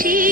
जी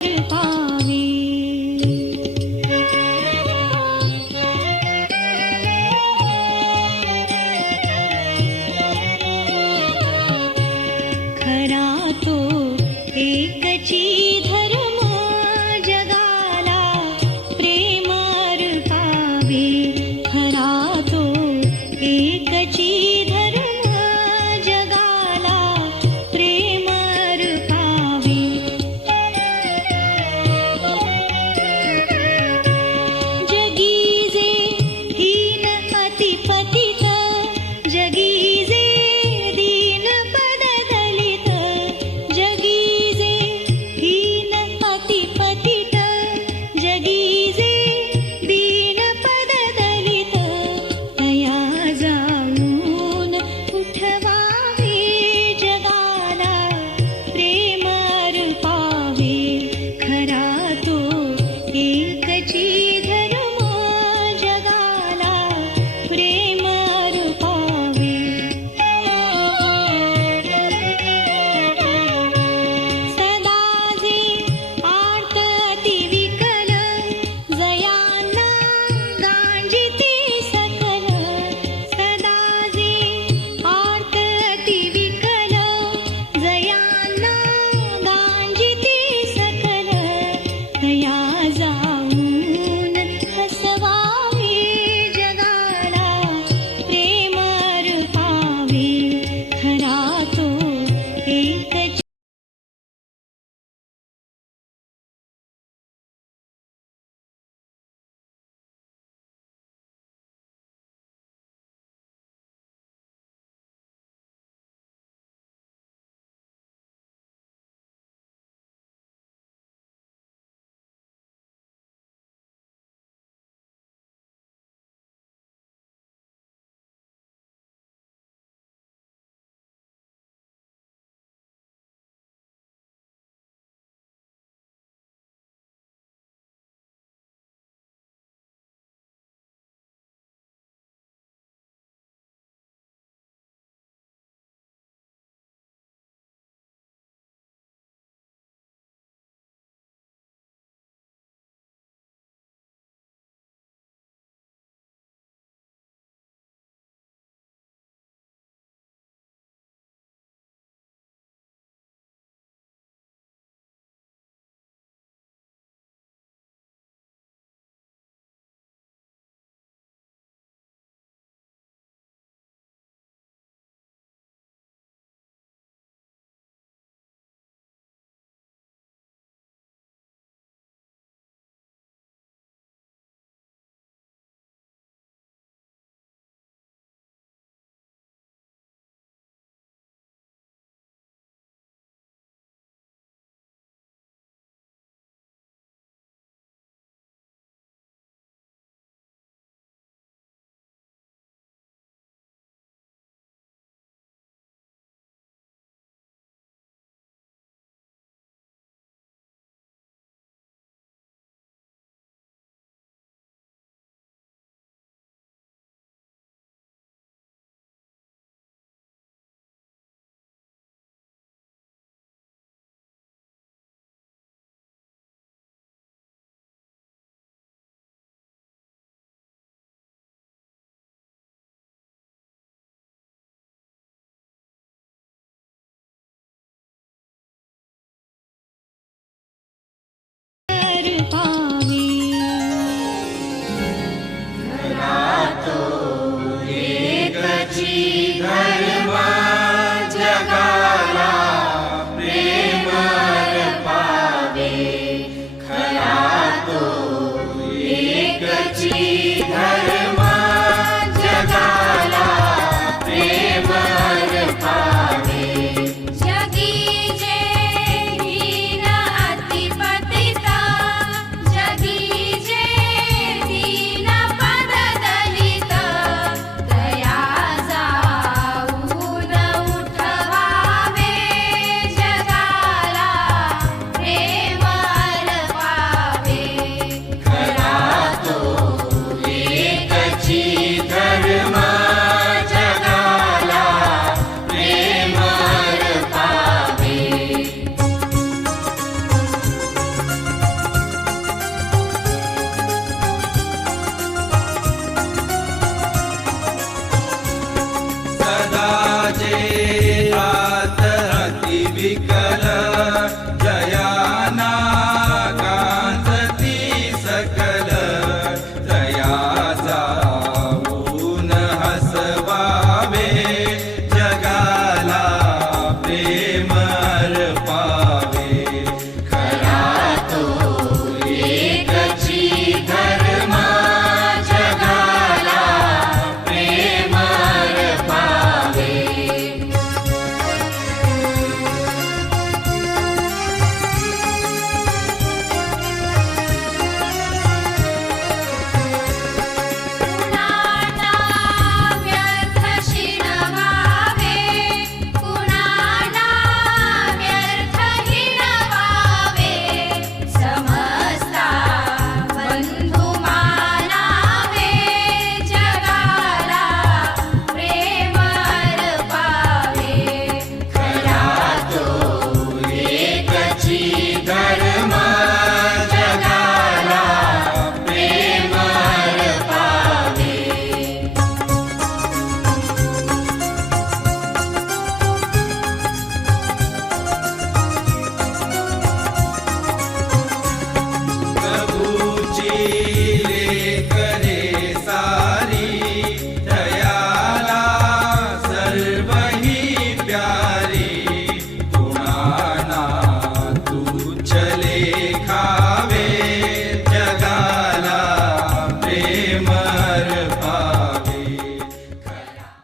绿